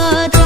da